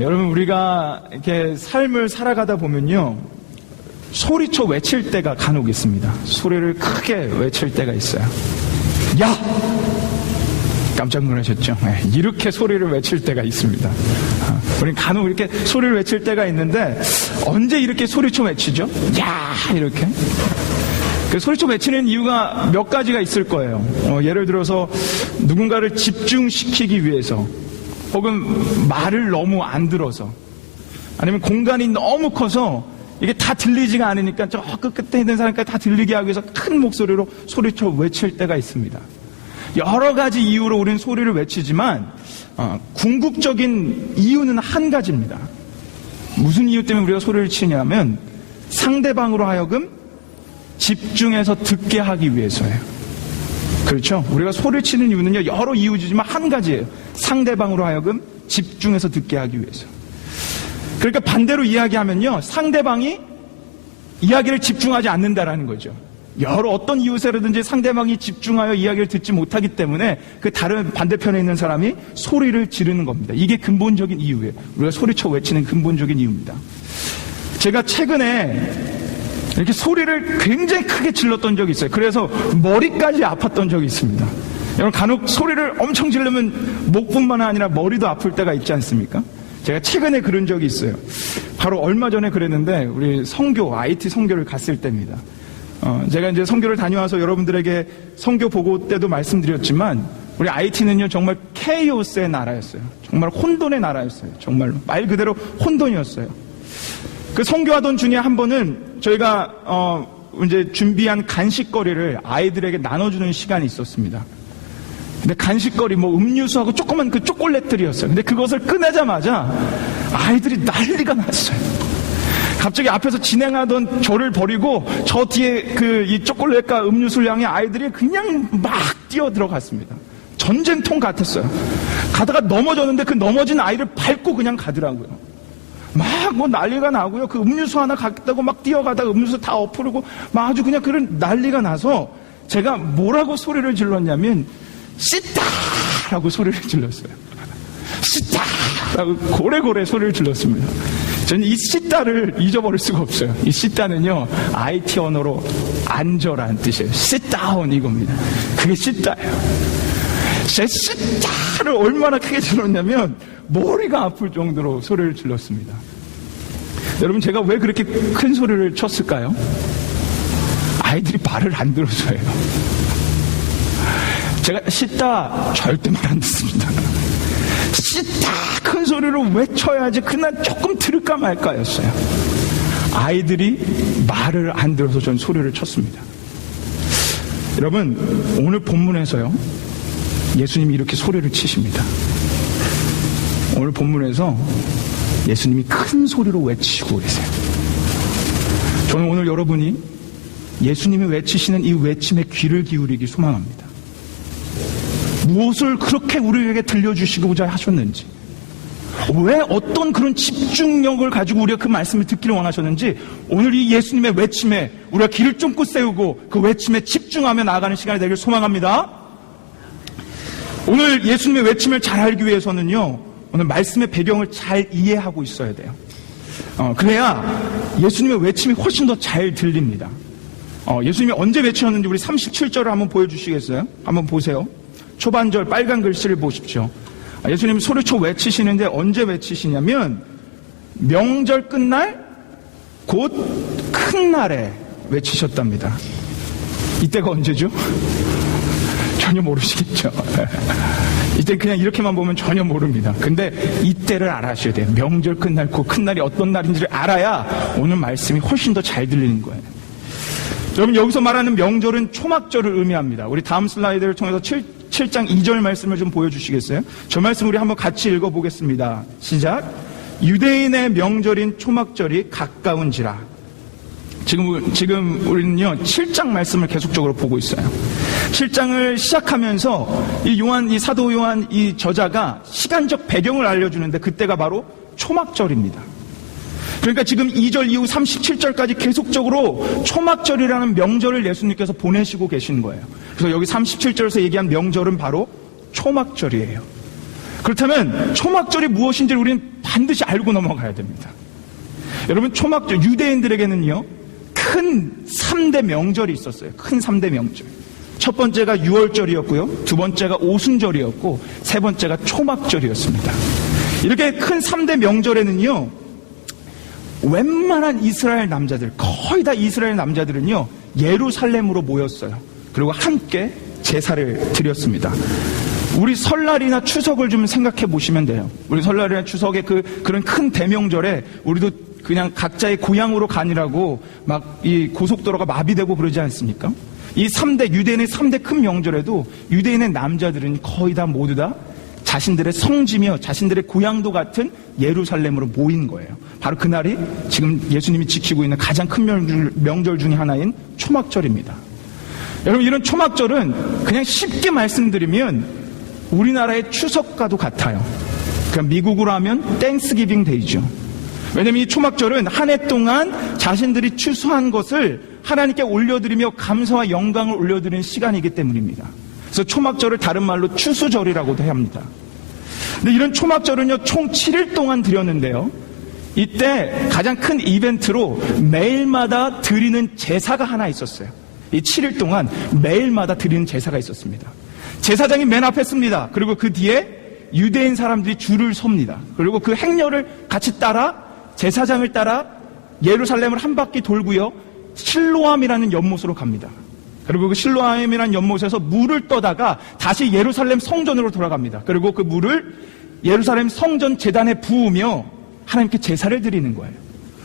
여러분, 우리가 이렇게 삶을 살아가다 보면요, 소리쳐 외칠 때가 간혹 있습니다. 소리를 크게 외칠 때가 있어요. 야! 깜짝 놀라셨죠? 네, 이렇게 소리를 외칠 때가 있습니다. 우리는 간혹 이렇게 소리를 외칠 때가 있는데, 언제 이렇게 소리쳐 외치죠? 야! 이렇게. 그 소리쳐 외치는 이유가 몇 가지가 있을 거예요. 예를 들어서 누군가를 집중시키기 위해서, 혹은 말을 너무 안 들어서, 아니면 공간이 너무 커서 이게 다 들리지가 않으니까 저 끝에 있는 사람까지 다 들리게 하기 위해서 큰 목소리로 소리쳐 외칠 때가 있습니다. 여러 가지 이유로 우리는 소리를 외치지만 궁극적인 이유는 한 가지입니다. 무슨 이유 때문에 우리가 소리를 치냐면 상대방으로 하여금 집중해서 듣게 하기 위해서예요. 그렇죠? 우리가 소리를 치는 이유는요, 여러 이유지만 한 가지예요. 상대방으로 하여금 집중해서 듣게 하기 위해서. 그러니까 반대로 이야기하면요, 상대방이 이야기를 집중하지 않는다라는 거죠. 여러 어떤 이유세라든지 상대방이 집중하여 이야기를 듣지 못하기 때문에 그 다른 반대편에 있는 사람이 소리를 지르는 겁니다. 이게 근본적인 이유예요. 우리가 소리쳐 외치는 근본적인 이유입니다. 제가 최근에 이렇게 소리를 굉장히 크게 질렀던 적이 있어요. 그래서 머리까지 아팠던 적이 있습니다. 여러분, 간혹 소리를 엄청 지르면 목뿐만 아니라 머리도 아플 때가 있지 않습니까? 제가 최근에 그런 적이 있어요. 바로 얼마 전에 그랬는데, 우리 선교, IT 선교를 갔을 때입니다. 제가 이제 선교를 다녀와서 여러분들에게 선교 보고 때도 말씀드렸지만, 우리 IT는요, 정말 케이오스의 나라였어요. 정말 혼돈의 나라였어요. 정말로. 말 그대로 혼돈이었어요. 그 선교하던 중에 한 번은 저희가, 이제 준비한 간식거리를 아이들에게 나눠주는 시간이 있었습니다. 근데 간식거리, 음료수하고 조그만 그 초콜릿들이었어요. 근데 그것을 꺼내자마자 아이들이 난리가 났어요. 갑자기 앞에서 진행하던 저를 버리고 저 뒤에 이 초콜릿과 음료수를 향해 아이들이 그냥 막 뛰어 들어갔습니다. 전쟁통 같았어요. 가다가 넘어졌는데 그 넘어진 아이를 밟고 그냥 가더라고요. 막 난리가 나고요. 그 음료수 하나 갖다고 막 뛰어가다가 음료수 다 엎으르고 막 아주 그냥 그런 난리가 나서 제가 뭐라고 소리를 질렀냐면 씻다라고 소리를 질렀어요. 씻다라고 고래고래 소리를 질렀습니다. 저는 이 씻다를 잊어버릴 수가 없어요. 이 씻다는요, IT 언어로 앉아라는 뜻이에요. sit down 이겁니다. 그게 씻다예요. 제 씻다를 얼마나 크게 질렀냐면 머리가 아플 정도로 소리를 질렀습니다. 여러분, 제가 왜 그렇게 큰 소리를 쳤을까요? 아이들이 말을 안 들어서예요. 제가 씻다 절대 말 안 듣습니다. 씻다 큰 소리로 외쳐야지 그날 조금 들을까 말까였어요. 아이들이 말을 안 들어서 전 소리를 쳤습니다. 여러분, 오늘 본문에서요, 예수님이 이렇게 소리를 치십니다. 오늘 본문에서 예수님이 큰 소리로 외치시고 계세요. 저는 오늘 여러분이 예수님이 외치시는 이 외침에 귀를 기울이기 소망합니다. 무엇을 그렇게 우리에게 들려주시고자 하셨는지, 왜 어떤 그런 집중력을 가지고 우리가 그 말씀을 듣기를 원하셨는지, 오늘 이 예수님의 외침에 우리가 귀를 쫑긋 세우고 그 외침에 집중하며 나아가는 시간이 되길 소망합니다. 오늘 예수님의 외침을 잘 알기 위해서는요, 오늘 말씀의 배경을 잘 이해하고 있어야 돼요. 그래야 예수님의 외침이 훨씬 더 잘 들립니다. 예수님이 언제 외치셨는지 우리 37절을 한번 보여주시겠어요? 한번 보세요. 초반절 빨간 글씨를 보십시오. 예수님 소리쳐 외치시는데 언제 외치시냐면 명절 끝날 곧 큰 날에 외치셨답니다. 이때가 언제죠? 전혀 모르시겠죠. 이때 그냥 이렇게만 보면 전혀 모릅니다. 근데 이때를 알아셔야 돼요. 명절 끝날 곧 큰 날이 어떤 날인지를 알아야 오늘 말씀이 훨씬 더 잘 들리는 거예요. 여러분, 여기서 말하는 명절은 초막절을 의미합니다. 우리 다음 슬라이드를 통해서 7장 2절 말씀을 좀 보여주시겠어요? 저 말씀 우리 한번 같이 읽어보겠습니다. 시작. 유대인의 명절인 초막절이 가까운지라. 지금 우리는요, 7장 말씀을 계속적으로 보고 있어요. 7장을 시작하면서 이 사도 요한 이 저자가 시간적 배경을 알려주는데 그때가 바로 초막절입니다. 그러니까 지금 2절 이후 37절까지 계속적으로 초막절이라는 명절을 예수님께서 보내시고 계신 거예요. 그래서 여기 37절에서 얘기한 명절은 바로 초막절이에요. 그렇다면 초막절이 무엇인지를 우리는 반드시 알고 넘어가야 됩니다. 여러분, 초막절, 유대인들에게는요, 큰 3대 명절이 있었어요. 큰 3대 명절. 첫 번째가 유월절이었고요, 두 번째가 오순절이었고, 세 번째가 초막절이었습니다. 이렇게 큰 3대 명절에는요, 웬만한 이스라엘 남자들, 거의 다 이스라엘 남자들은요, 예루살렘으로 모였어요. 그리고 함께 제사를 드렸습니다. 우리 설날이나 추석을 좀 생각해 보시면 돼요. 우리 설날이나 추석의 그런 큰 대명절에 우리도 그냥 각자의 고향으로 가느라고 막 이 고속도로가 마비되고 그러지 않습니까? 이 3대, 유대인의 3대 큰 명절에도 유대인의 남자들은 거의 다 모두 다 자신들의 성지며 자신들의 고향도 같은 예루살렘으로 모인 거예요. 바로 그날이 지금 예수님이 지키고 있는 가장 큰 명절 중에 하나인 초막절입니다. 여러분, 이런 초막절은 그냥 쉽게 말씀드리면 우리나라의 추석과도 같아요. 그럼 미국으로 하면 땡스기빙 데이죠. 왜냐면 이 초막절은 한 해 동안 자신들이 추수한 것을 하나님께 올려드리며 감사와 영광을 올려드리는 시간이기 때문입니다. 그래서 초막절을 다른 말로 추수절이라고도 합니다. 근데 이런 초막절은요, 총 7일 동안 드렸는데요, 이때 가장 큰 이벤트로 매일마다 드리는 제사가 하나 있었어요. 이 7일 동안 매일마다 드리는 제사가 있었습니다. 제사장이 맨 앞에 씁니다. 그리고 그 뒤에 유대인 사람들이 줄을 섭니다. 그리고 그 행렬을 같이 따라, 제사장을 따라 예루살렘을 한 바퀴 돌고요, 실로암이라는 연못으로 갑니다. 그리고 그 실로암이라는 연못에서 물을 떠다가 다시 예루살렘 성전으로 돌아갑니다. 그리고 그 물을 예루살렘 성전 제단에 부으며 하나님께 제사를 드리는 거예요.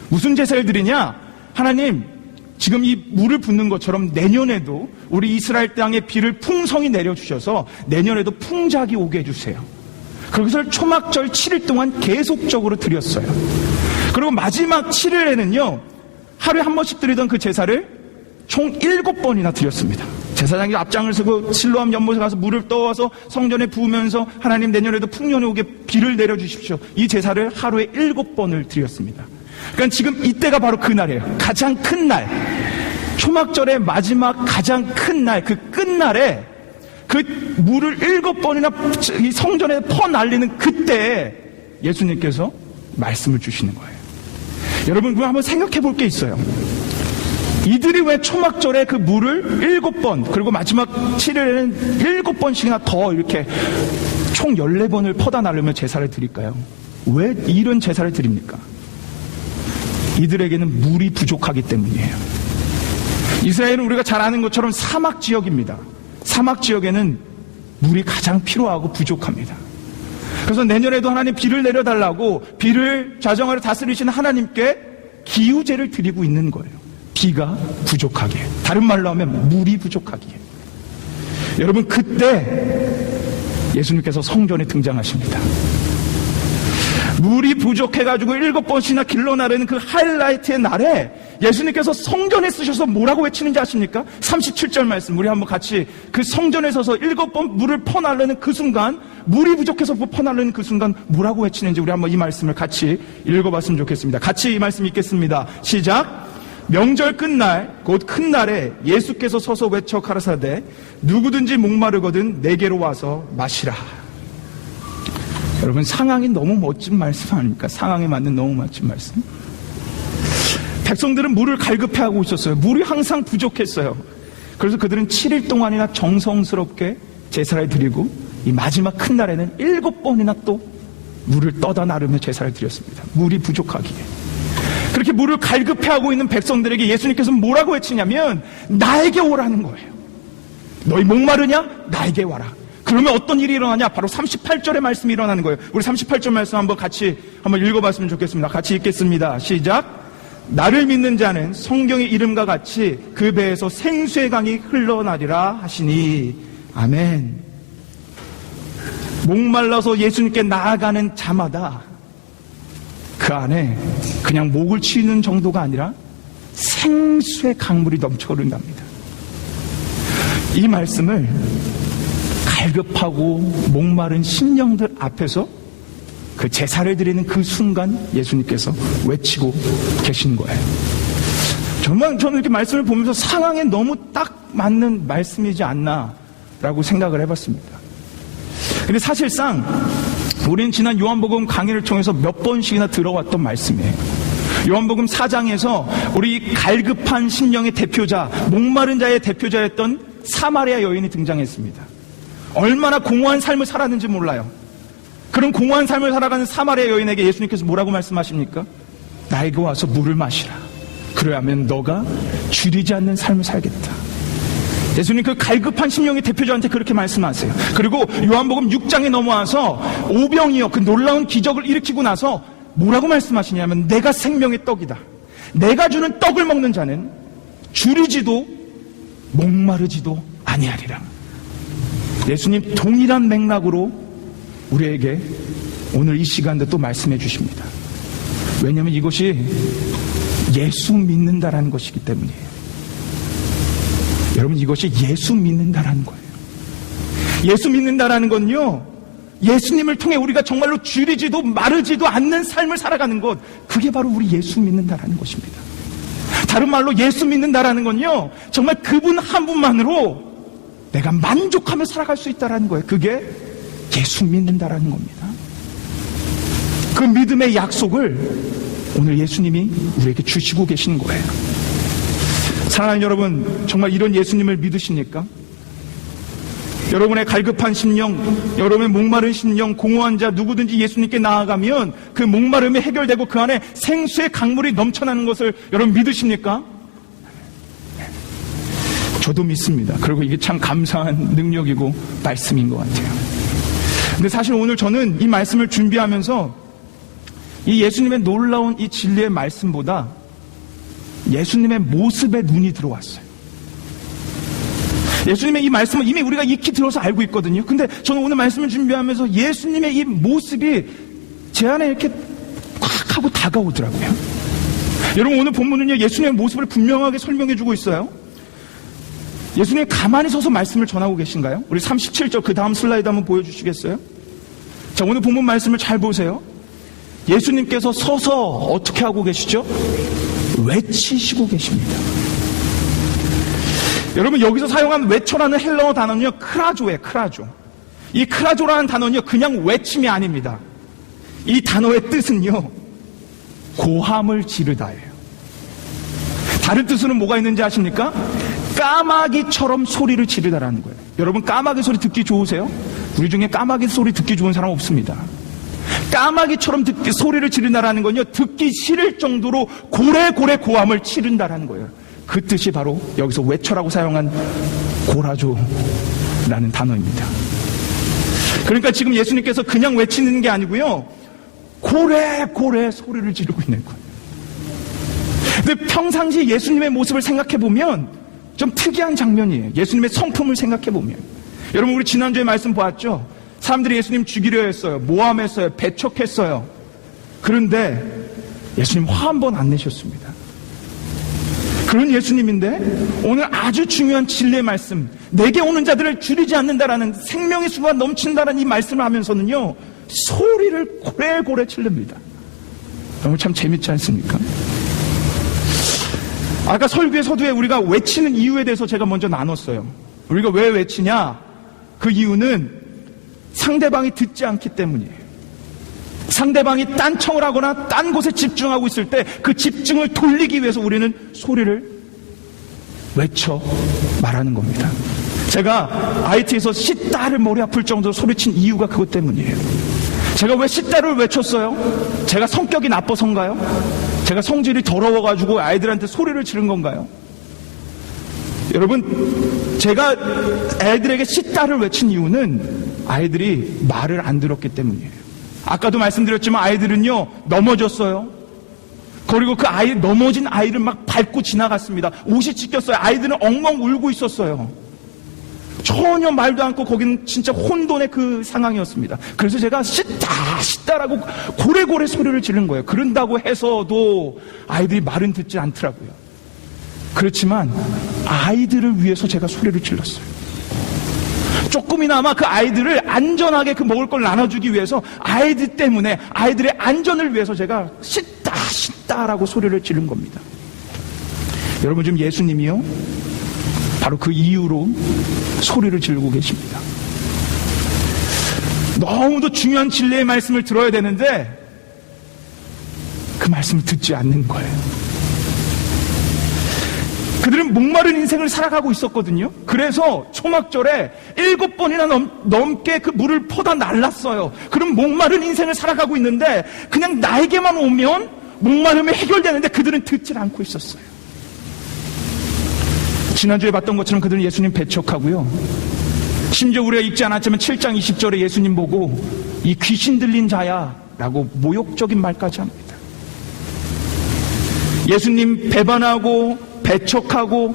무슨 제사를 드리냐? 하나님, 지금 이 물을 붓는 것처럼 내년에도 우리 이스라엘 땅에 비를 풍성히 내려주셔서 내년에도 풍작이 오게 해주세요. 그것을 초막절 7일 동안 계속적으로 드렸어요. 그리고 마지막 7일에는요, 하루에 한 번씩 드리던 그 제사를 총 7번이나 드렸습니다. 제사장이 앞장을 서고 실로암 연못에 가서 물을 떠와서 성전에 부으면서 하나님, 내년에도 풍년이 오게 비를 내려주십시오. 이 제사를 하루에 7번을 드렸습니다. 그러니까 지금 이때가 바로 그 날이에요. 가장 큰 날, 초막절의 마지막 가장 큰 날, 그 끝날에 그 물을 7번이나 이 성전에 퍼날리는 그때 예수님께서 말씀을 주시는 거예요. 여러분, 그럼 한번 생각해 볼 게 있어요. 이들이 왜 초막절에 그 물을 7번, 그리고 마지막 7일에는 7번씩이나 더 이렇게 총 14번을 퍼다 나르며 제사를 드릴까요? 왜 이런 제사를 드립니까? 이들에게는 물이 부족하기 때문이에요. 이스라엘은 우리가 잘 아는 것처럼 사막 지역입니다. 사막 지역에는 물이 가장 필요하고 부족합니다. 그래서 내년에도 하나님 비를 내려달라고 비를 좌정하여 다스리시는 하나님께 기우제를 드리고 있는 거예요. 비가 부족하게, 다른 말로 하면 물이 부족하기에. 여러분, 그때 예수님께서 성전에 등장하십니다. 물이 부족해가지고 7번씩이나 길러나르는 그 하이라이트의 날에 예수님께서 성전에 쓰셔서 뭐라고 외치는지 아십니까? 37절 말씀, 우리 한번 같이 그 성전에 서서 7번 물을 퍼나르는 그 순간, 물이 부족해서 퍼나르는 그 순간 뭐라고 외치는지 우리 한번 이 말씀을 같이 읽어봤으면 좋겠습니다. 같이 이 말씀 읽겠습니다. 시작. 명절 끝날, 곧 큰 날에 예수께서 서서 외쳐 가라사대 누구든지 목마르거든 내게로 와서 마시라. 여러분, 상황이 너무 멋진 말씀 아닙니까? 상황에 맞는 너무 멋진 말씀. 백성들은 물을 갈급해하고 있었어요. 물이 항상 부족했어요. 그래서 그들은 7일 동안이나 정성스럽게 제사를 드리고 이 마지막 큰 날에는 7번이나 또 물을 떠다 나르며 제사를 드렸습니다. 물이 부족하기에. 그렇게 물을 갈급해하고 있는 백성들에게 예수님께서 뭐라고 외치냐면 나에게 오라는 거예요. 너희 목마르냐? 나에게 와라. 그러면 어떤 일이 일어나냐? 바로 38절의 말씀이 일어나는 거예요. 우리 38절 말씀 한번 같이 한번 읽어봤으면 좋겠습니다. 같이 읽겠습니다. 시작. 나를 믿는 자는 성경의 이름과 같이 그 배에서 생수의 강이 흘러나리라 하시니. 아멘. 목말라서 예수님께 나아가는 자마다 그 안에 그냥 목을 치는 정도가 아니라 생수의 강물이 넘쳐 흐른답니다. 이 말씀을 갈급하고 목마른 심령들 앞에서 그 제사를 드리는 그 순간 예수님께서 외치고 계신 거예요. 정말 저는 이렇게 말씀을 보면서 상황에 너무 딱 맞는 말씀이지 않나라고 생각을 해봤습니다. 근데 사실상 우리는 지난 요한복음 강의를 통해서 몇 번씩이나 들어왔던 말씀이에요. 요한복음 4장에서 우리 갈급한 심령의 대표자, 목마른 자의 대표자였던 사마리아 여인이 등장했습니다. 얼마나 공허한 삶을 살았는지 몰라요. 그런 공허한 삶을 살아가는 사마리아 여인에게 예수님께서 뭐라고 말씀하십니까? 나에게 와서 물을 마시라. 그래야만 너가 줄이지 않는 삶을 살겠다. 예수님 그 갈급한 심령의 대표자한테 그렇게 말씀하세요. 그리고 요한복음 6장에 넘어와서 오병이어 그 놀라운 기적을 일으키고 나서 뭐라고 말씀하시냐면 내가 생명의 떡이다. 내가 주는 떡을 먹는 자는 줄이지도 목마르지도 아니하리라. 예수님 동일한 맥락으로 우리에게 오늘 이 시간도 또 말씀해 주십니다. 왜냐하면 이것이 예수 믿는다라는 것이기 때문이에요. 여러분, 이것이 예수 믿는다라는 거예요. 예수 믿는다라는 건요, 예수님을 통해 우리가 정말로 줄이지도 마르지도 않는 삶을 살아가는 것, 그게 바로 우리 예수 믿는다라는 것입니다. 다른 말로 예수 믿는다라는 건요, 정말 그분 한 분만으로 내가 만족하며 살아갈 수 있다라는 거예요. 그게 예수 믿는다라는 겁니다. 그 믿음의 약속을 오늘 예수님이 우리에게 주시고 계시는 거예요. 사랑하는 여러분, 정말 이런 예수님을 믿으십니까? 여러분의 갈급한 심령, 여러분의 목마른 심령, 공허한 자 누구든지 예수님께 나아가면 그 목마름이 해결되고 그 안에 생수의 강물이 넘쳐나는 것을 여러분 믿으십니까? 저도 믿습니다. 그리고 이게 참 감사한 능력이고 말씀인 것 같아요. 근데 사실 오늘 저는 이 말씀을 준비하면서 이 예수님의 놀라운 이 진리의 말씀보다 예수님의 모습에 눈이 들어왔어요. 예수님의 이 말씀은 이미 우리가 익히 들어서 알고 있거든요. 근데 저는 오늘 말씀을 준비하면서 예수님의 이 모습이 제 안에 이렇게 꽉 하고 다가오더라고요. 여러분, 오늘 본문은요, 예수님의 모습을 분명하게 설명해 주고 있어요. 예수님 가만히 서서 말씀을 전하고 계신가요? 우리 37절 그 다음 슬라이드 한번 보여주시겠어요? 자, 오늘 본문 말씀을 잘 보세요. 예수님께서 서서 어떻게 하고 계시죠? 외치시고 계십니다. 여러분, 여기서 사용한 외쳐라는 헬라어 단어는요, 크라조예요. 크라조. 이 크라조라는 단어는요, 그냥 외침이 아닙니다. 이 단어의 뜻은요, 고함을 지르다예요. 다른 뜻으로는 뭐가 있는지 아십니까? 까마귀처럼 소리를 지르다라는 거예요. 여러분, 까마귀 소리 듣기 좋으세요? 우리 중에 까마귀 소리 듣기 좋은 사람 없습니다. 까마귀처럼 소리를 지른다라는 건요, 듣기 싫을 정도로 고래고래 고함을 치른다라는 거예요. 그 뜻이 바로 여기서 외쳐라고 사용한 고라조라는 단어입니다. 그러니까 지금 예수님께서 그냥 외치는 게 아니고요, 고래고래 소리를 지르고 있는 거예요. 근데 평상시 예수님의 모습을 생각해보면 좀 특이한 장면이에요. 예수님의 성품을 생각해보면. 여러분, 우리 지난주에 말씀 보았죠? 사람들이 예수님 죽이려 했어요. 모함했어요. 배척했어요. 그런데 예수님 화 한 번 안 내셨습니다. 그런 예수님인데 오늘 아주 중요한 진리의 말씀, 내게 오는 자들을 줄이지 않는다라는, 생명의 수가 넘친다라는 이 말씀을 하면서는요, 소리를 고래고래 치릅니다. 너무 참 재밌지 않습니까? 아까 설교의 서두에 우리가 외치는 이유에 대해서 제가 먼저 나눴어요. 우리가 왜 외치냐? 그 이유는 상대방이 듣지 않기 때문이에요. 상대방이 딴청을 하거나 딴 곳에 집중하고 있을 때 그 집중을 돌리기 위해서 우리는 소리를 외쳐 말하는 겁니다. 제가 IT에서 씻다를 머리 아플 정도로 소리친 이유가 그것 때문이에요. 제가 왜 씻다를 외쳤어요? 제가 성격이 나빠서인가요? 제가 성질이 더러워가지고 아이들한테 소리를 지른 건가요? 여러분, 제가 애들에게 씻다를 외친 이유는 아이들이 말을 안 들었기 때문이에요. 아까도 말씀드렸지만 아이들은요, 넘어졌어요. 그리고 그 넘어진 아이를 막 밟고 지나갔습니다. 옷이 찢겼어요. 아이들은 엉엉 울고 있었어요. 전혀 말도 않고 거기는 진짜 혼돈의 그 상황이었습니다. 그래서 제가 씻다라고 고래고래 소리를 지른 거예요. 그런다고 해서도 아이들이 말은 듣지 않더라고요. 그렇지만 아이들을 위해서 제가 소리를 질렀어요. 조금이나마 그 아이들을 안전하게 그 먹을 걸 나눠주기 위해서, 아이들 때문에, 아이들의 안전을 위해서 제가 씻다라고 소리를 지른 겁니다. 여러분, 지금 예수님이요, 바로 그 이유로 소리를 지르고 계십니다. 너무도 중요한 진리의 말씀을 들어야 되는데 그 말씀을 듣지 않는 거예요. 그들은 목마른 인생을 살아가고 있었거든요. 그래서 초막절에 7번이나 넘게 그 물을 퍼다 날랐어요. 그럼 목마른 인생을 살아가고 있는데 그냥 나에게만 오면 목마름이 해결되는데 그들은 듣질 않고 있었어요. 지난주에 봤던 것처럼 그들은 예수님 배척하고요. 심지어 우리가 읽지 않았지만 7장 20절에 예수님 보고 이 귀신 들린 자야 라고 모욕적인 말까지 합니다. 예수님 배반하고 배척하고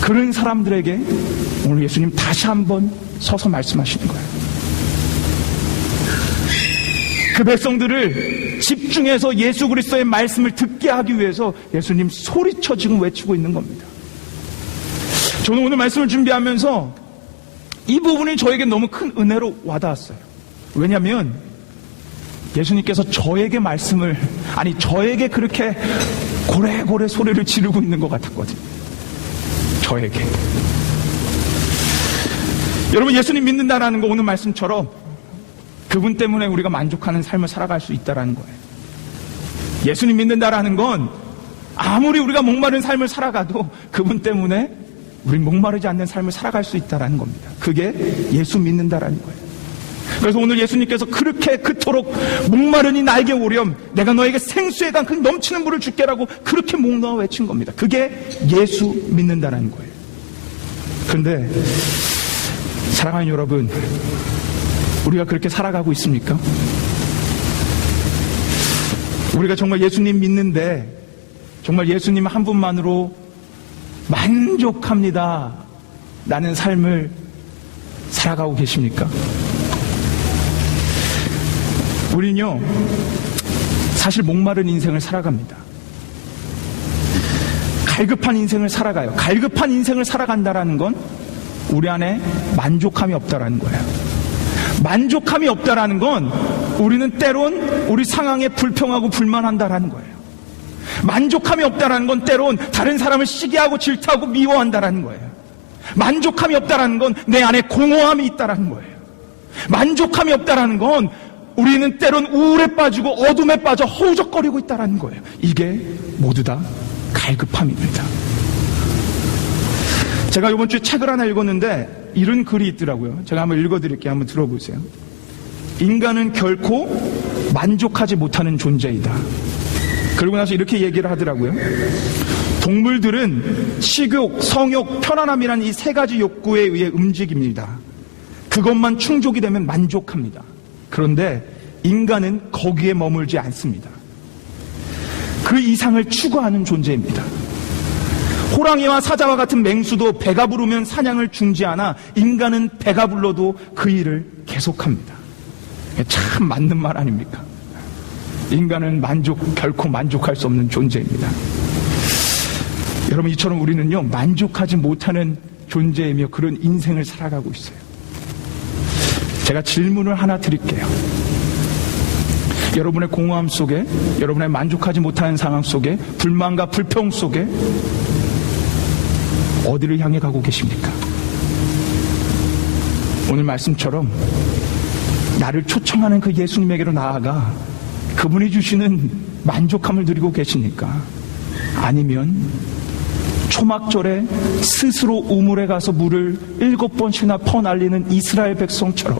그런 사람들에게 오늘 예수님 다시 한번 서서 말씀하시는 거예요. 그 백성들을 집중해서 예수 그리스도의 말씀을 듣게 하기 위해서 예수님 소리쳐 지금 외치고 있는 겁니다. 저는 오늘 말씀을 준비하면서 이 부분이 저에게 너무 큰 은혜로 와닿았어요. 왜냐하면 예수님께서 저에게 말씀을, 아니 저에게 그렇게 고래고래 소리를 지르고 있는 것 같았거든요. 저에게. 여러분, 예수님 믿는다라는 거 오늘 말씀처럼 그분 때문에 우리가 만족하는 삶을 살아갈 수 있다라는 거예요. 예수님 믿는다라는 건 아무리 우리가 목마른 삶을 살아가도 그분 때문에 우린 목마르지 않는 삶을 살아갈 수 있다라는 겁니다. 그게 예수 믿는다라는 거예요. 그래서 오늘 예수님께서 그렇게 그토록 목마르니 나에게 오렴, 내가 너에게 생수의 강 그 넘치는 물을 줄게라고 그렇게 목 놓아 외친 겁니다. 그게 예수 믿는다라는 거예요. 그런데 사랑하는 여러분, 우리가 그렇게 살아가고 있습니까? 우리가 정말 예수님 믿는데 정말 예수님 한 분만으로 만족합니다 라는 삶을 살아가고 계십니까? 우리는요, 사실 목마른 인생을 살아갑니다. 갈급한 인생을 살아가요. 갈급한 인생을 살아간다라는 건 우리 안에 만족함이 없다라는 거예요. 만족함이 없다라는 건 우리는 때론 우리 상황에 불평하고 불만한다라는 거예요. 만족함이 없다라는 건 때론 다른 사람을 시기하고 질투하고 미워한다라는 거예요. 만족함이 없다라는 건 내 안에 공허함이 있다라는 거예요. 만족함이 없다라는 건 우리는 때론 우울에 빠지고 어둠에 빠져 허우적거리고 있다라는 거예요. 이게 모두 다 갈급함입니다. 제가 이번 주에 책을 하나 읽었는데 이런 글이 있더라고요. 제가 한번 읽어드릴게요. 한번 들어보세요. 인간은 결코 만족하지 못하는 존재이다. 그러고 나서 이렇게 얘기를 하더라고요. 동물들은 식욕, 성욕, 편안함이라는 이 세 가지 욕구에 의해 움직입니다. 그것만 충족이 되면 만족합니다. 그런데 인간은 거기에 머물지 않습니다. 그 이상을 추구하는 존재입니다. 호랑이와 사자와 같은 맹수도 배가 부르면 사냥을 중지하나 인간은 배가 불러도 그 일을 계속합니다. 참 맞는 말 아닙니까? 인간은 결코 만족할 수 없는 존재입니다. 여러분, 이처럼 우리는요, 만족하지 못하는 존재이며 그런 인생을 살아가고 있어요. 제가 질문을 하나 드릴게요. 여러분의 공허함 속에, 여러분의 만족하지 못하는 상황 속에, 불만과 불평 속에 어디를 향해 가고 계십니까? 오늘 말씀처럼 나를 초청하는 그 예수님에게로 나아가 그분이 주시는 만족함을 누리고 계십니까? 아니면 초막절에 스스로 우물에 가서 물을 7번씩이나 퍼날리는 이스라엘 백성처럼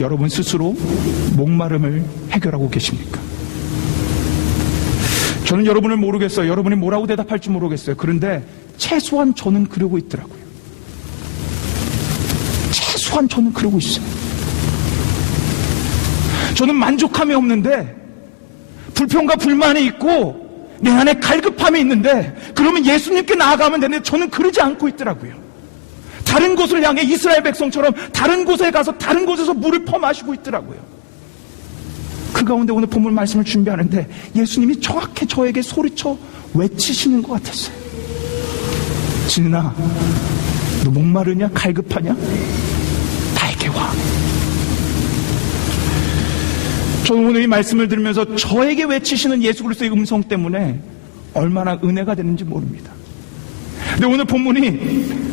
여러분 스스로 목마름을 해결하고 계십니까? 저는 여러분을 모르겠어요. 여러분이 뭐라고 대답할지 모르겠어요. 그런데 최소한 저는 그러고 있더라고요. 최소한 저는 그러고 있어요. 저는 만족함이 없는데 불평과 불만이 있고 내 안에 갈급함이 있는데 그러면 예수님께 나아가면 되는데 저는 그러지 않고 있더라고요. 다른 곳을 향해 이스라엘 백성처럼 다른 곳에 가서 다른 곳에서 물을 퍼마시고 있더라고요. 그 가운데 오늘 본문 말씀을 준비하는데 예수님이 정확히 저에게 소리쳐 외치시는 것 같았어요. 진은아, 너 목마르냐? 갈급하냐? 나에게 와. 저는 오늘 이 말씀을 들으면서 저에게 외치시는 예수 그리스도의 음성 때문에 얼마나 은혜가 되는지 모릅니다. 근데 오늘 본문이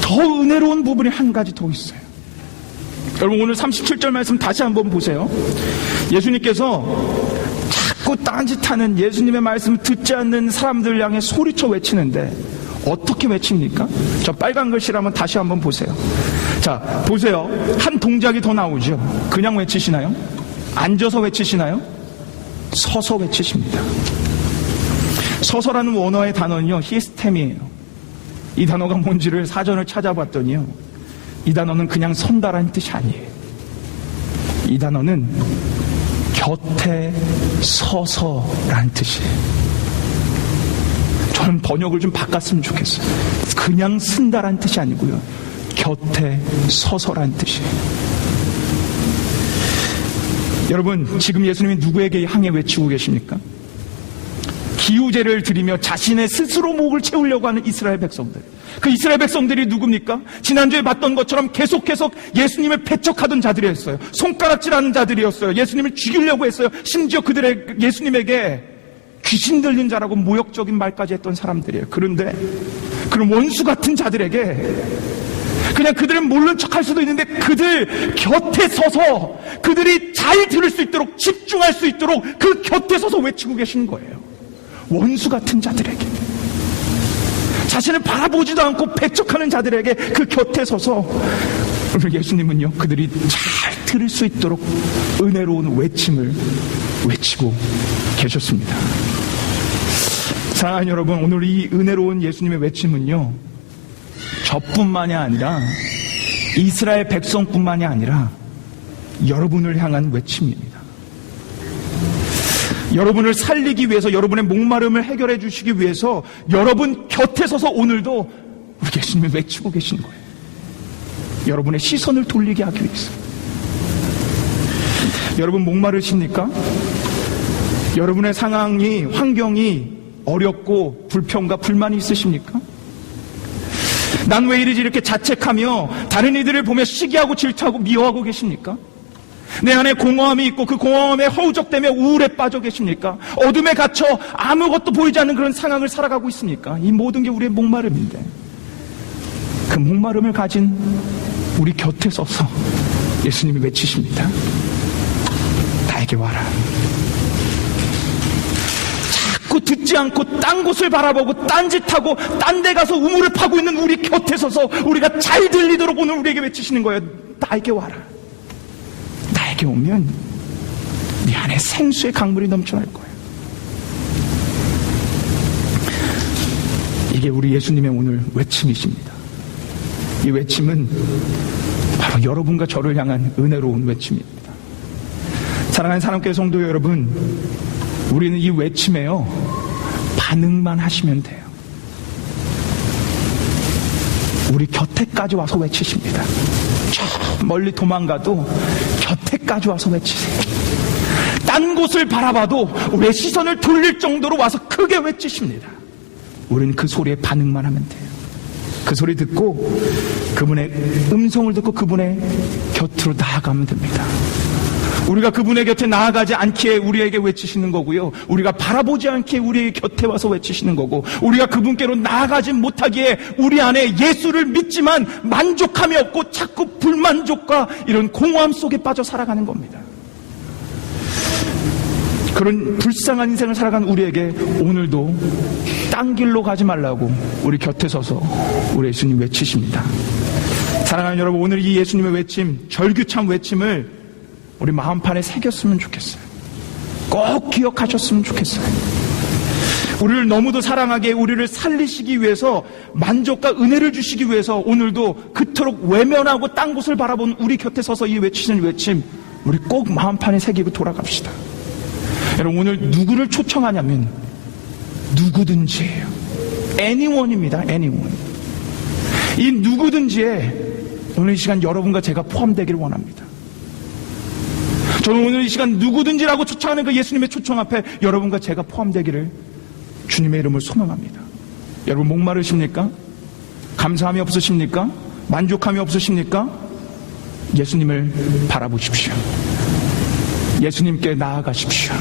더 은혜로운 부분이 한 가지 더 있어요. 여러분 오늘 37절 말씀 다시 한번 보세요. 예수님께서 자꾸 딴짓하는 예수님의 말씀을 듣지 않는 사람들 향해 소리쳐 외치는데 어떻게 외칩니까? 저 빨간 글씨를 한번 다시 한번 보세요. 자, 보세요. 한 동작이 더 나오죠. 그냥 외치시나요? 앉아서 외치시나요? 서서 외치십니다. 서서라는 원어의 단어는요, 히스템이에요. 이 단어가 뭔지를 사전을 찾아봤더니요, 이 단어는 그냥 선다라는 뜻이 아니에요. 이 단어는 곁에 서서라는 뜻이에요. 저는 번역을 좀 바꿨으면 좋겠어요. 그냥 쓴다라는 뜻이 아니고요, 곁에 서서라는 뜻이에요. 여러분, 지금 예수님이 누구에게 향해 외치고 계십니까? 기우제를 드리며 자신의 스스로 목을 채우려고 하는 이스라엘 백성들. 그 이스라엘 백성들이 누굽니까? 지난주에 봤던 것처럼 계속 예수님을 배척하던 자들이었어요. 손가락질하는 자들이었어요. 예수님을 죽이려고 했어요. 심지어 예수님에게 귀신 들린 자라고 모욕적인 말까지 했던 사람들이에요. 그런데 그런 원수 같은 자들에게 그냥 그들은 모른 척할 수도 있는데 그들 곁에 서서 그들이 잘 들을 수 있도록, 집중할 수 있도록 그 곁에 서서 외치고 계신 거예요. 원수 같은 자들에게, 자신을 바라보지도 않고 배척하는 자들에게 그 곁에 서서 오늘 예수님은요, 그들이 잘 들을 수 있도록 은혜로운 외침을 외치고 계셨습니다. 사랑하는 여러분, 오늘 이 은혜로운 예수님의 외침은요, 저뿐만이 아니라 이스라엘 백성뿐만이 아니라 여러분을 향한 외침입니다. 여러분을 살리기 위해서, 여러분의 목마름을 해결해 주시기 위해서 여러분 곁에 서서 오늘도 우리 예수님이 외치고 계시는 거예요. 여러분의 시선을 돌리게 하기 위해서. 여러분 목마르십니까? 여러분의 상황이, 환경이 어렵고 불평과 불만이 있으십니까? 난 왜 이러지 이렇게 자책하며 다른 이들을 보며 시기하고 질투하고 미워하고 계십니까? 내 안에 공허함이 있고 그 공허함에 허우적대며 우울에 빠져 계십니까? 어둠에 갇혀 아무것도 보이지 않는 그런 상황을 살아가고 있습니까? 이 모든 게 우리의 목마름인데, 그 목마름을 가진 우리 곁에 서서 예수님이 외치십니다. 나에게 와라. 자꾸 듣지 않고 딴 곳을 바라보고 딴짓하고 딴 데 가서 우물을 파고 있는 우리 곁에 서서 우리가 잘 들리도록 오늘 우리에게 외치시는 거예요. 나에게 와라. 나에게 오면 네 안에 생수의 강물이 넘쳐날 거예요. 이게 우리 예수님의 오늘 외침이십니다. 이 외침은 바로 여러분과 저를 향한 은혜로운 외침입니다. 사랑하는 사람교회 성도 여러분, 우리는 이 외침에요, 반응만 하시면 돼요. 우리 곁에까지 와서 외치십니다. 저 멀리 도망가도 곁에까지 와서 외치세요. 딴 곳을 바라봐도 우리의 시선을 돌릴 정도로 와서 크게 외치십니다. 우리는 그 소리에 반응만 하면 돼요. 그 소리 듣고 그분의 음성을 듣고 그분의 곁으로 나아가면 됩니다. 우리가 그분의 곁에 나아가지 않기에 우리에게 외치시는 거고요, 우리가 바라보지 않기에 우리의 곁에 와서 외치시는 거고, 우리가 그분께로 나아가지 못하기에 우리 안에 예수를 믿지만 만족함이 없고 자꾸 불만족과 이런 공허함 속에 빠져 살아가는 겁니다. 그런 불쌍한 인생을 살아가는 우리에게 오늘도 딴 길로 가지 말라고 우리 곁에 서서 우리 예수님 외치십니다. 사랑하는 여러분, 오늘 이 예수님의 외침, 절규찬 외침을 우리 마음판에 새겼으면 좋겠어요. 꼭 기억하셨으면 좋겠어요. 우리를 너무도 사랑하게, 우리를 살리시기 위해서, 만족과 은혜를 주시기 위해서 오늘도 그토록 외면하고 딴 곳을 바라본 우리 곁에 서서 이 외치는 외침, 우리 꼭 마음판에 새기고 돌아갑시다. 여러분, 오늘 누구를 초청하냐면 누구든지예요. anyone입니다. anyone. 이 누구든지에 오늘 이 시간 여러분과 제가 포함되기를 원합니다. 저는 오늘 이 시간 누구든지라고 초청하는 그 예수님의 초청 앞에 여러분과 제가 포함되기를 주님의 이름을 소망합니다. 여러분 목마르십니까? 감사함이 없으십니까? 만족함이 없으십니까? 예수님을 바라보십시오. 예수님께 나아가십시오.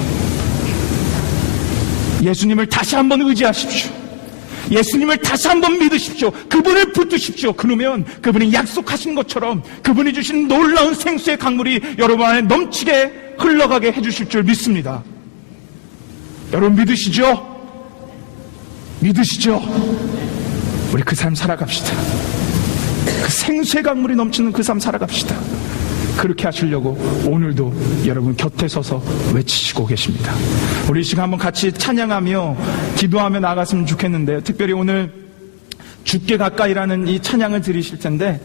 예수님을 다시 한번 의지하십시오. 예수님을 다시 한번 믿으십시오. 그분을 붙드십시오. 그러면 그분이 약속하신 것처럼 그분이 주신 놀라운 생수의 강물이 여러분 안에 넘치게 흘러가게 해주실 줄 믿습니다. 여러분 믿으시죠? 믿으시죠? 우리 그 삶 살아갑시다. 그 생수의 강물이 넘치는 그 삶 살아갑시다. 그렇게 하시려고 오늘도 여러분 곁에 서서 외치시고 계십니다. 우리 이 시간 한번 같이 찬양하며 기도하며 나갔으면 좋겠는데요. 특별히 오늘 주께 가까이라는 이 찬양을 들으실 텐데,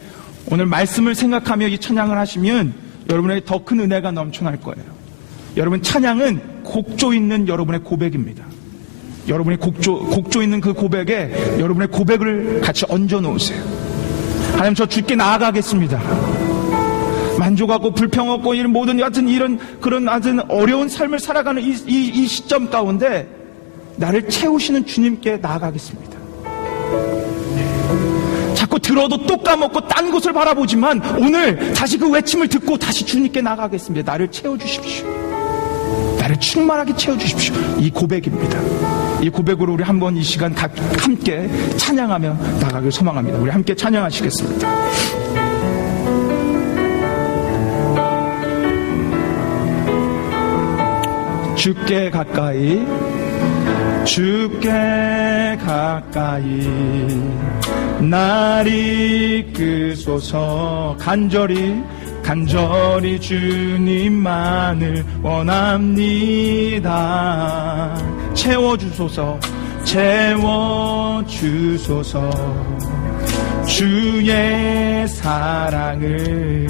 오늘 말씀을 생각하며 이 찬양을 하시면 여러분에게 더 큰 은혜가 넘쳐날 거예요. 여러분, 찬양은 곡조 있는 여러분의 고백입니다. 여러분의 곡조 있는 그 고백에 여러분의 고백을 같이 얹어 놓으세요. 하나님, 저 주께 나아가겠습니다. 만족 없고 불평 없고 이런 모든 여하튼 이런 그런 아주 어려운 삶을 살아가는 이 시점 가운데 나를 채우시는 주님께 나아가겠습니다. 자꾸 들어도 또 까먹고 딴 곳을 바라보지만 오늘 다시 그 외침을 듣고 다시 주님께 나아가겠습니다. 나를 채워주십시오. 나를 충만하게 채워주십시오. 이 고백입니다. 이 고백으로 우리 한번 이 시간 함께 찬양하며 나가길 소망합니다. 우리 함께 찬양하시겠습니다. 주께 가까이, 주께 가까이 날 이끄소서. 간절히 주님만을 원합니다. 채워주소서, 채워주소서. 주의 사랑을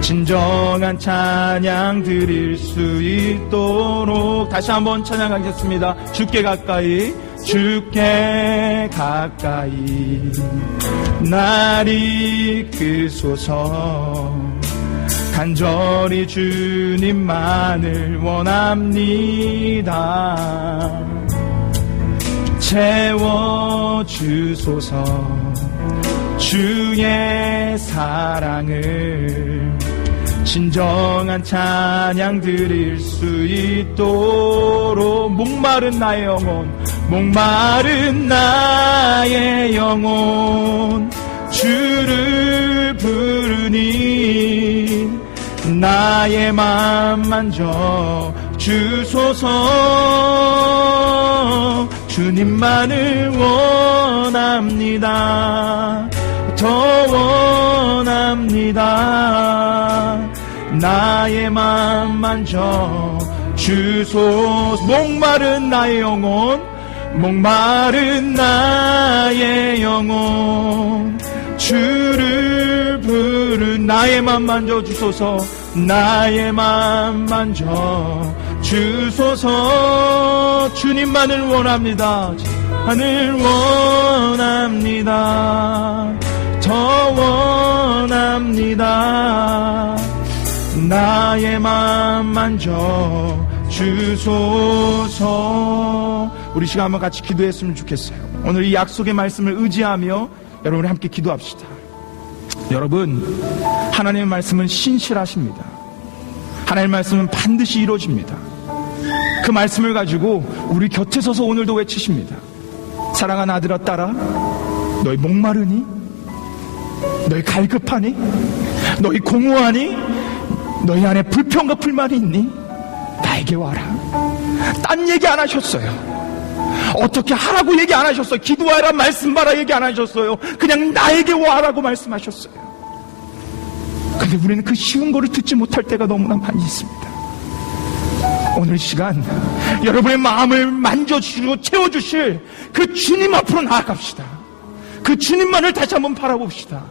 진정한 찬양 드릴 수 있도록. 다시 한번 찬양하겠습니다. 주께 가까이, 주께 가까이 날 이끄소서. 간절히 주님만을 원합니다. 채워주소서. 주의 사랑을 진정한 찬양 드릴 수 있도록. 목마른 나의 영혼, 목마른 나의 영혼 주를 부르니 나의 맘 만져 주소서. 주님만을 원합니다. 더 원합니다. 나의 맘 만져 주소서. 목마른 나의 영혼, 목마른 나의 영혼 주를 부른 나의 맘 만져 주소서. 나의 맘 만져 주소서. 주님만을 원합니다. 하늘 원합니다. 더 원합니다. 나의 맘 만져 주소서. 우리 시간 한번 같이 기도했으면 좋겠어요. 오늘 이 약속의 말씀을 의지하며 여러분 함께 기도합시다. 여러분, 하나님의 말씀은 신실하십니다. 하나님의 말씀은 반드시 이루어집니다. 그 말씀을 가지고 우리 곁에 서서 오늘도 외치십니다. 사랑하는 아들아 딸아, 너희 목마르니? 너희 갈급하니? 너희 공허하니? 너희 안에 불평과 불만이 있니? 나에게 와라. 딴 얘기 안 하셨어요. 어떻게 하라고 얘기 안 하셨어요. 기도하라, 말씀 봐라 얘기 안 하셨어요. 그냥 나에게 와라고 말씀하셨어요. 근데 우리는 그 쉬운 거를 듣지 못할 때가 너무나 많이 있습니다. 오늘 시간 여러분의 마음을 만져주시고 채워주실 그 주님 앞으로 나아갑시다. 그 주님만을 다시 한번 바라봅시다.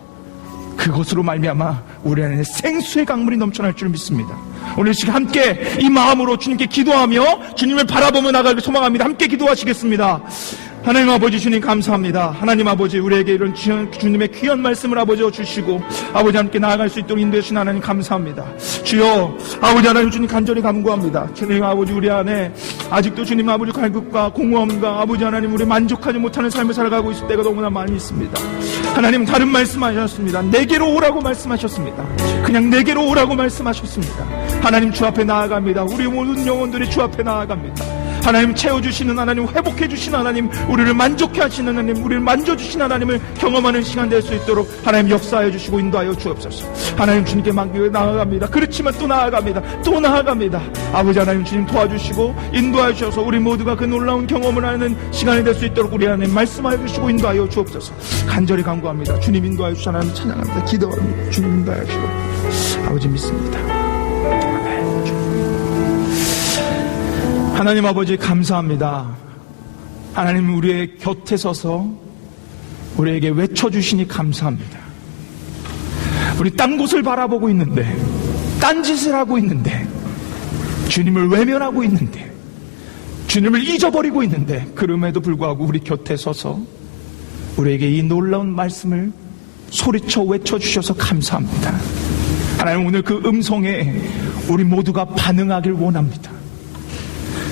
그것으로 말미암아 우리 안에 생수의 강물이 넘쳐날 줄 믿습니다. 오늘 시간 함께 이 마음으로 주님께 기도하며 주님을 바라보며 나가길 소망합니다. 함께 기도하시겠습니다. 하나님 아버지 주님 감사합니다. 하나님 아버지 우리에게 이런 주님의 귀한 말씀을 아버지 주시고 아버지 함께 나아갈 수 있도록 인도해 주신 하나님 감사합니다. 주여 아버지 하나님 주님 간절히 간구합니다. 주님 아버지 우리 안에 아직도 주님 아버지 갈급과 공허함과 아버지 하나님 우리 만족하지 못하는 삶을 살아가고 있을 때가 너무나 많이 있습니다. 하나님 다른 말씀하셨습니다. 내게로 오라고 말씀하셨습니다. 그냥 내게로 오라고 말씀하셨습니다. 하나님 주 앞에 나아갑니다. 우리 모든 영혼들이 주 앞에 나아갑니다. 하나님 채워주시는 하나님, 회복해주시는 하나님, 우리를 만족해 하시는 하나님, 우리를 만져주시는 하나님을 경험하는 시간 될 수 있도록 하나님 역사하여 주시고 인도하여 주옵소서. 하나님 주님께 맡기고 나아갑니다. 그렇지만 또 나아갑니다. 또 나아갑니다. 아버지 하나님 주님 도와주시고 인도하여 주셔서 우리 모두가 그 놀라운 경험을 하는 시간이 될 수 있도록 우리 하나님 말씀하여 주시고 인도하여 주옵소서. 간절히 간구합니다. 주님 인도하여 주시는 하나님 찬양합니다. 기도합니다. 주님 인도하여 주시고 아버지 믿습니다. 하나님 아버지 감사합니다. 하나님 우리의 곁에 서서 우리에게 외쳐주시니 감사합니다. 우리 딴 곳을 바라보고 있는데, 딴짓을 하고 있는데, 주님을 외면하고 있는데, 주님을 잊어버리고 있는데, 그럼에도 불구하고 우리 곁에 서서 우리에게 이 놀라운 말씀을 소리쳐 외쳐주셔서 감사합니다. 하나님 오늘 그 음성에 우리 모두가 반응하길 원합니다.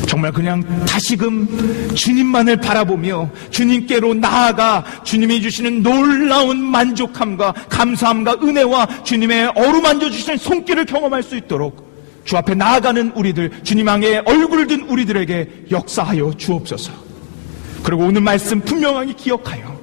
정말 그냥 다시금 주님만을 바라보며 주님께로 나아가 주님이 주시는 놀라운 만족함과 감사함과 은혜와 주님의 어루만져 주시는 손길을 경험할 수 있도록 주 앞에 나아가는 우리들, 주님 향해 얼굴 든 우리들에게 역사하여 주옵소서. 그리고 오늘 말씀 분명하게 기억하여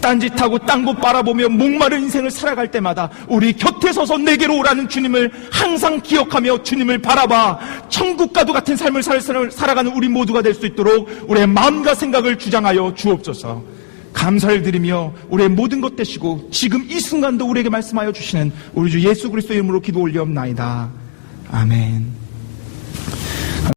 딴짓하고 딴 곳 바라보며 목마른 인생을 살아갈 때마다 우리 곁에 서서 내게로 오라는 주님을 항상 기억하며 주님을 바라봐 천국과도 같은 삶을 살아가는 우리 모두가 될 수 있도록 우리의 마음과 생각을 주장하여 주옵소서. 감사를 드리며 우리의 모든 것 되시고 지금 이 순간도 우리에게 말씀하여 주시는 우리 주 예수 그리스도의 이름으로 기도 올리옵나이다. 아멘.